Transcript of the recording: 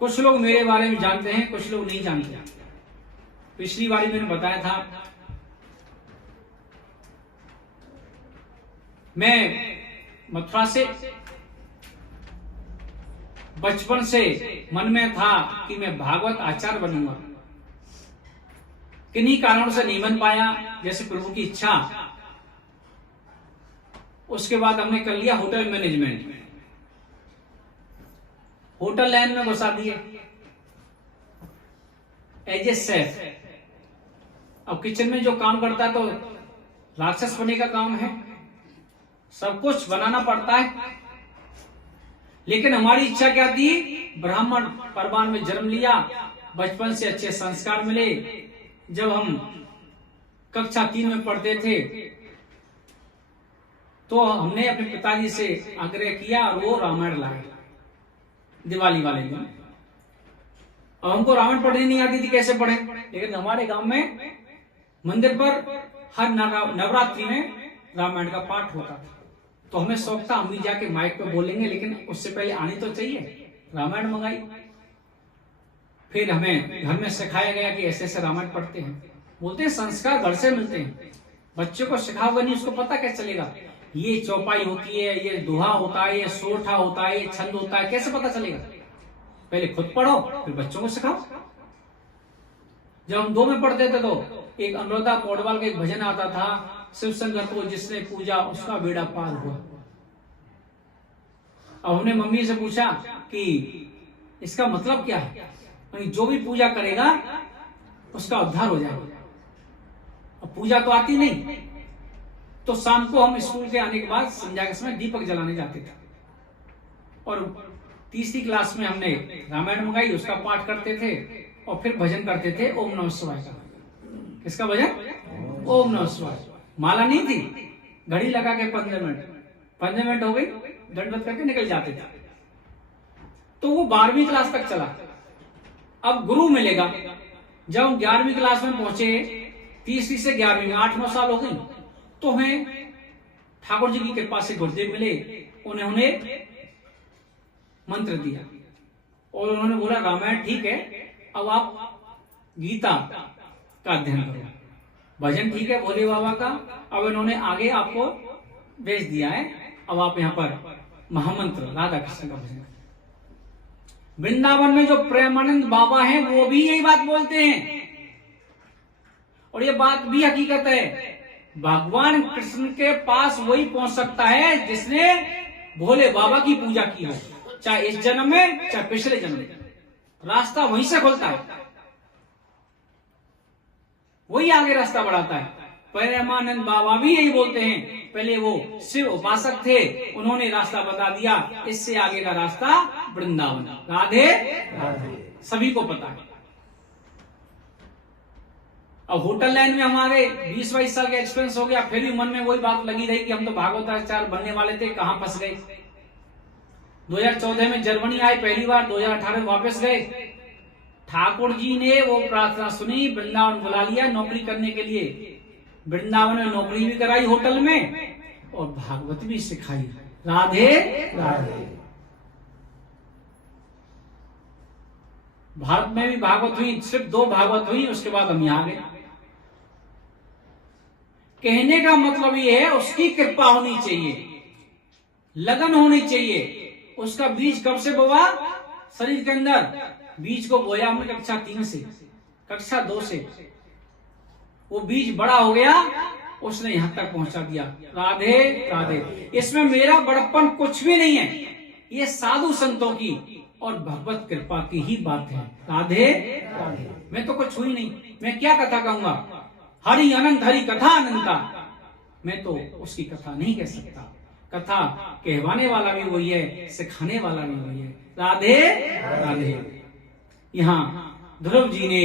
कुछ लोग मेरे बारे में जानते हैं, कुछ लोग नहीं जानते। पिछली बारी मैंने बताया था मैं मथुरा से बचपन से मन में था कि मैं भागवत आचार्य बनूंगा। किन्हीं कारणों से नहीं बन पाया, जैसे प्रभु की इच्छा। उसके बाद हमने कर लिया होटल मैनेजमेंट, होटल लाइन में घुसा दिए एज ए शेफ। अब किचन में जो काम करता है तो राक्षस बनने का काम है, सब कुछ बनाना पड़ता है। लेकिन हमारी इच्छा क्या थी, ब्राह्मण परिवार में जन्म लिया, बचपन से अच्छे संस्कार मिले। जब हम कक्षा 3 में पढ़ते थे तो हमने अपने पिताजी से आग्रह किया और वो रामायण लाए दिवाली वाले दिन। और हमको रामायण पढ़नी नहीं आती थी, कैसे पढ़े, लेकिन हमारे गांव में मंदिर पर हर नवरात्रि में रामायण का पाठ होता था। तो हमें शौक था हम भी जाके माइक पे बोलेंगे, लेकिन उससे पहले आनी तो चाहिए। रामायण मंगाई, फिर हमें घर में सिखाया गया कि ऐसे ऐसे रामायण पढ़ते हैं। बोलते हैं संस्कार घर से मिलते हैं, बच्चों को सिखाओगे नहीं उसको पता कैसे चलेगा। ये चौपाई होती है, ये दोहा होता है, ये सोठा होता है, ये छंद होता है, कैसे पता चलेगा। पहले खुद पढ़ो फिर बच्चों को सिखाओ। जब हम 2 में पढ़ते थे तो एक अनुराधा पौडवाल का एक भजन आता था, शिव शंकर को जिसने पूजा उसका बेड़ा पार हुआ। अब हमने मम्मी से पूछा कि इसका मतलब क्या है, जो भी पूजा करेगा उसका उद्धार हो जाएगा। अब पूजा तो आती नहीं, तो शाम को हम स्कूल के आने के बाद संध्या के समय दीपक जलाने जाते थे और तीसरी क्लास में हमने रामायण मंगाई, उसका पाठ करते थे और फिर भजन करते थे ओम नमः शिवाय का। किसका भजन? ओम नमः शिवाय। माला नहीं थी, घड़ी लगा के 15 मिनट हो गई, दंडवत करके निकल जाते थे। तो वो 12वीं क्लास तक चला। अब गुरु मिलेगा। जब हम 11वीं क्लास में पहुंचे, तीसरी से 11वीं में 8-9 साल हो गई, तो हमें ठाकुर जी की कृपा से गुरुदेव मिले। उन्होंने मंत्र दिया और उन्होंने बोला रामायण ठीक है, अब आप गीता का अध्ययन करो। भजन ठीक है भोले बाबा का, अब इन्होंने आगे आपको भेज दिया है, अब आप यहाँ पर महामंत्र राधा कृष्ण का भजन। वृंदावन में जो प्रेमानंद बाबा हैं वो भी यही बात बोलते हैं और ये बात भी हकीकत है। भगवान कृष्ण के पास वही पहुंच सकता है जिसने भोले बाबा की पूजा की हो, चाहे इस जन्म में चाहे पिछले जन्म में। रास्ता वहीं से खुलता है, वही आगे रास्ता बढ़ाता है। प्रेमानंद बाबा भी यही बोलते हैं, पहले वो शिव उपासक थे, उन्होंने रास्ता बता दिया, इससे आगे का रास्ता वृंदावन। राधे राधे, सभी को पता है। अब होटल लाइन में हमारे 20-22 साल का एक्सपीरियंस हो गया, फिर भी मन में वही बात लगी रही कि हम तो भागवताचार्य बनने वाले थे, कहां फंस गए। 2014 में जर्मनी आए पहली बार, 2018 में वापस गए। ठाकुर जी ने वो प्रार्थना सुनी, वृंदावन बुला लिया नौकरी करने के लिए। वृंदावन में नौकरी भी कराई होटल में और भागवत भी सिखाई। राधे राधे। भारत में भी भागवत हुई, सिर्फ 2 भागवत हुई, उसके बाद हम यहां गए। कहने का मतलब ये है उसकी कृपा होनी चाहिए, लगन होनी चाहिए। उसका बीज कब से बोआ? शरीर के अंदर। बीज को बोया हमने कक्षा 3 से, कक्षा 2 से। वो बीज बड़ा हो गया, उसने यहां तक पहुंचा दिया। राधे राधे। इसमें मेरा बड़प्पन कुछ भी नहीं है, ये साधु संतों की और भगवत कृपा की ही बात है। राधे राधे। मैं तो कुछ हुई नहीं, मैं क्या कथा कहूंगा? हरि अनंत हरि कथा अनंता, मैं तो उसकी कथा नहीं कह सकता। कथा कहवाने वाला भी वही है, सिखाने वाला भी वही है। राधे राधे। यहाँ ध्रुव जी ने